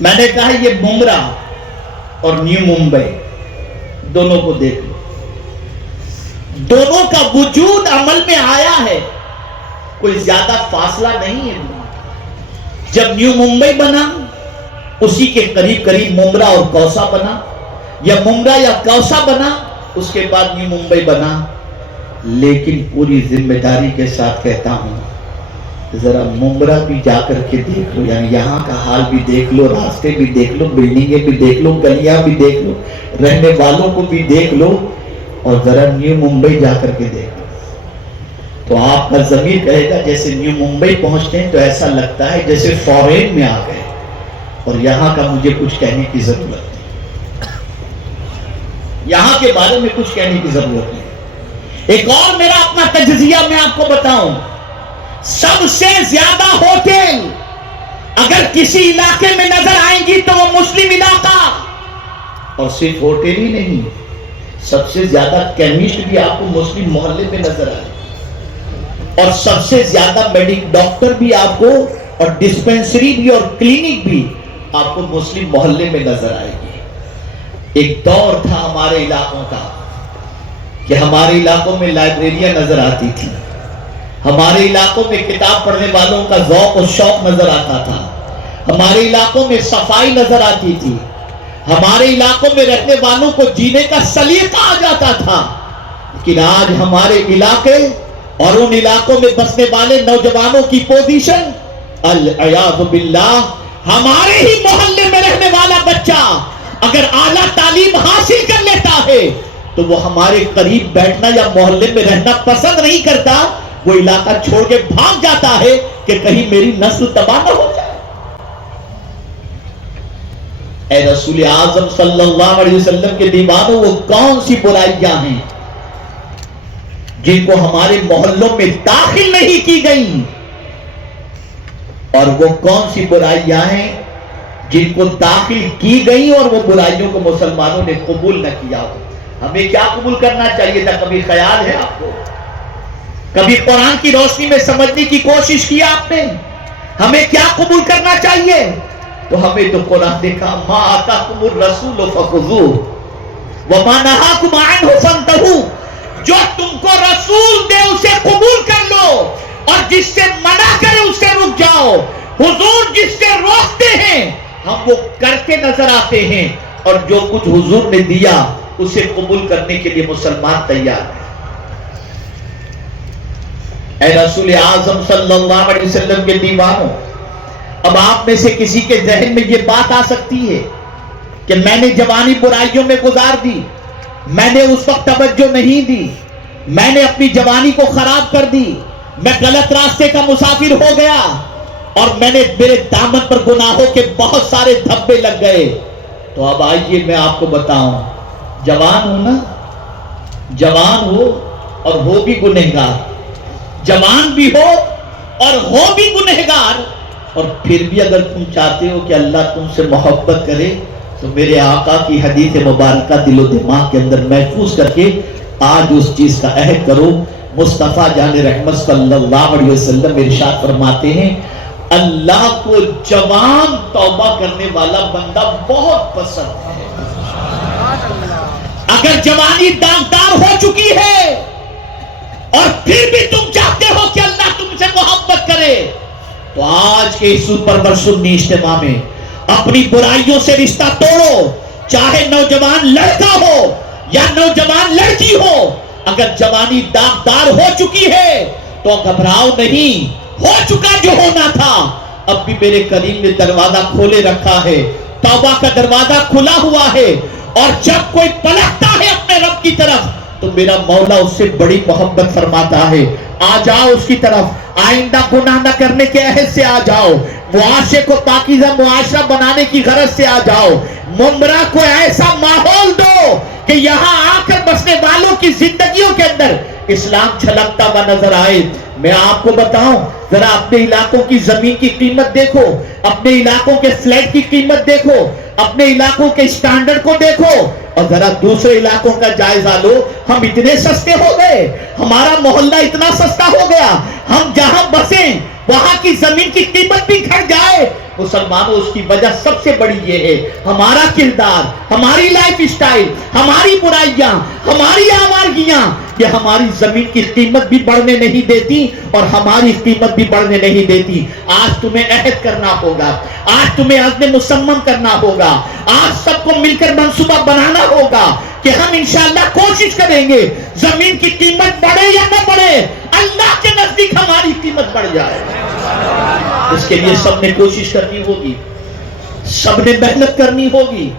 میں نے کہا یہ ممرا اور نیو ممبئی دونوں کو دیکھ لو، دونوں کا وجود عمل میں آیا ہے، کوئی زیادہ فاصلہ نہیں ہے۔ جب نیو ممبئی بنا اسی کے قریب قریب ممرا اور کوسا بنا، یا ممرا یا کوسا بنا اس کے بعد نیو ممبئی بنا۔ لیکن پوری ذمہ داری کے ساتھ کہتا ہوں ذرا ممرا بھی جا کر کے دیکھ لو، یعنی یہاں کا حال بھی دیکھ لو، راستے بھی دیکھ لو، بلڈنگیں بھی دیکھ لو، گلیاں بھی دیکھ لو، رہنے والوں کو بھی دیکھ لو، اور ذرا نیو ممبئی جا کر کے دیکھ لو۔ تو آپ کا ضمیر کہے گا جیسے نیو ممبئی پہنچتے ہیں تو ایسا لگتا ہے جیسے فورین میں آ گئے، اور یہاں کا مجھے کچھ کہنے کی ضرورت نہیں، یہاں کے بارے میں کچھ کہنے کی ضرورت نہیں۔ ایک اور میرا اپنا تجزیہ میں آپ کو بتاؤں، سب سے زیادہ ہوٹل اگر کسی علاقے میں نظر آئیں گی تو وہ مسلم علاقہ، اور صرف ہوٹل ہی نہیں، سب سے زیادہ کیمسٹ بھی آپ کو مسلم محلے میں نظر آئے، اور سب سے زیادہ ڈاکٹر بھی آپ کو، اور ڈسپینسری بھی اور کلینک بھی آپ کو مسلم محلے میں نظر آئے گی۔ ایک دور تھا ہمارے علاقوں کا کہ ہمارے علاقوں میں لائبریریاں نظر آتی تھی، ہمارے علاقوں میں کتاب پڑھنے والوں کا ذوق و شوق نظر آتا تھا، ہمارے علاقوں میں صفائی نظر آتی تھی، ہمارے علاقوں میں رہنے والوں کو جینے کا سلیقہ آ جاتا تھا۔ لیکن آج ہمارے علاقے اور ان علاقوں میں بسنے والے نوجوانوں کی پوزیشن العیاذ باللہ، ہمارے ہی محلے میں رہنے والا بچہ اگر اعلیٰ تعلیم حاصل کر لیتا ہے تو وہ ہمارے قریب بیٹھنا یا محلے میں رہنا پسند نہیں کرتا، وہ علاقہ چھوڑ کے بھاگ جاتا ہے کہ کہیں میری نسل تباہ نہ ہو جائے۔ اے رسول اعظم صلی اللہ علیہ وسلم کے دیوانوں، وہ کون سی برائیاں ہیں جن کو ہمارے محلوں میں داخل نہیں کی گئی، اور وہ کون سی برائیاں ہیں جن کو داخل کی گئی اور وہ برائیوں کو مسلمانوں نے قبول نہ کیا ہو۔ ہمیں کیا قبول کرنا چاہیے تھا؟ کبھی خیال ہے آپ کو؟ کبھی قرآن کی روشنی میں سمجھنے کی کوشش کی آپ نے؟ ہمیں کیا قبول کرنا چاہیے؟ تو ہمیں تو قرآن نے کہا ما آتاکم الرسول فخذوہ وما نہاکم عنہ فانتہوا، جو تم کو رسول دے اسے قبول کر لو، اور جس سے منع کرے اس سے رک جاؤ۔ حضور جس سے روکتے ہیں ہم وہ کرتے نظر آتے ہیں، اور جو کچھ حضور نے دیا اسے قبول کرنے کے لیے مسلمان تیار ہے۔ اے رسول اعظم صلی اللہ علیہ وسلم کے دیوانوں، اب آپ میں سے کسی کے ذہن میں یہ بات آ سکتی ہے کہ میں نے جوانی برائیوں میں گزار دی، میں نے اس وقت توجہ نہیں دی، میں نے اپنی جوانی کو خراب کر دی، میں غلط راستے کا مسافر ہو گیا، اور میں نے میرے دامن پر گناہوں کے بہت سارے دھبے لگ گئے۔ تو اب آئیے میں آپ کو بتاؤں، جوان ہو نا، جوان ہو اور ہو بھی گنہگار، جوان بھی ہو اور ہو بھی گنہگار، اور پھر بھی اگر تم چاہتے ہو کہ اللہ تم سے محبت کرے تو میرے آقا کی حدیث مبارکہ دل و دماغ کے اندر محفوظ کر کے آج اس چیز کا عہد کرو۔ مصطفیٰ جان رحمت صلی اللہ علیہ وسلم ارشاد فرماتے ہیں اللہ کو جوان توبہ کرنے والا بندہ بہت پسند ہے۔ اگر جوانی داغدار ہو چکی ہے اور پھر بھی تم چاہتے ہو کہ اللہ تم سے محبت کرے تو آج کے اس پرور سنی اجتماع میں اپنی برائیوں سے رشتہ توڑو، چاہے نوجوان لڑکا ہو یا نوجوان لڑکی ہو۔ اگر جوانی داغدار ہو چکی ہے تو گھبراؤ نہیں، ہو چکا جو ہونا تھا، اب بھی میرے کریم نے دروازہ کھولے رکھا ہے، توبہ کا دروازہ کھلا ہوا ہے، اور جب کوئی پلٹتا ہے اپنے رب کی طرف تو میرا مولا اس سے بڑی محبت فرماتا ہے، آ جاؤ اس کی طرف، آئندہ گناہ نہ کرنے کے عہد سے آ جاؤ، معاشرے کو پاکیزہ معاشرہ بنانے کی غرض سے آ جاؤ، ممبرا کو ایسا ماحول دو کہ یہاں آ کر بسنے والوں کی زندگیوں کے اندر اسلام چھلکتا ہوا نظر آئے۔ میں آپ کو بتاؤں، ذرا اپنے علاقوں کی زمین کی قیمت دیکھو، اپنے علاقوں کے فلیٹ کی قیمت دیکھو، اپنے علاقوں کے سٹینڈرڈ کو دیکھو، اور ذرا دوسرے علاقوں کا جائزہ لو۔ ہم اتنے سستے ہو گئے، ہمارا محلہ اتنا سستا ہو گیا، ہم جہاں بسیں وہاں کی زمین کی قیمت بھی گھٹ جائے، مسلمانوں اس کی وجہ سب سے بڑی یہ ہے، ہمارا کردار، ہماری لائف اسٹائل، ہماری برائیاں، ہماری آوارگیاں، یہ ہماری زمین کی قیمت بھی بڑھنے نہیں دیتی اور ہماری قیمت بھی بڑھنے نہیں دیتی۔ آج تمہیں عہد کرنا ہوگا، آج تمہیں عزم مصمم کرنا ہوگا، آج سب کو مل کر منصوبہ بنانا ہوگا کہ ہم انشاءاللہ کوشش کریں گے زمین کی قیمت بڑھے یا نہ بڑھے، اللہ کے نزدیک ہماری قیمت بڑھ جائے۔ اس کے لیے سب نے کوشش کرنی ہوگی، سب نے محنت کرنی ہوگی۔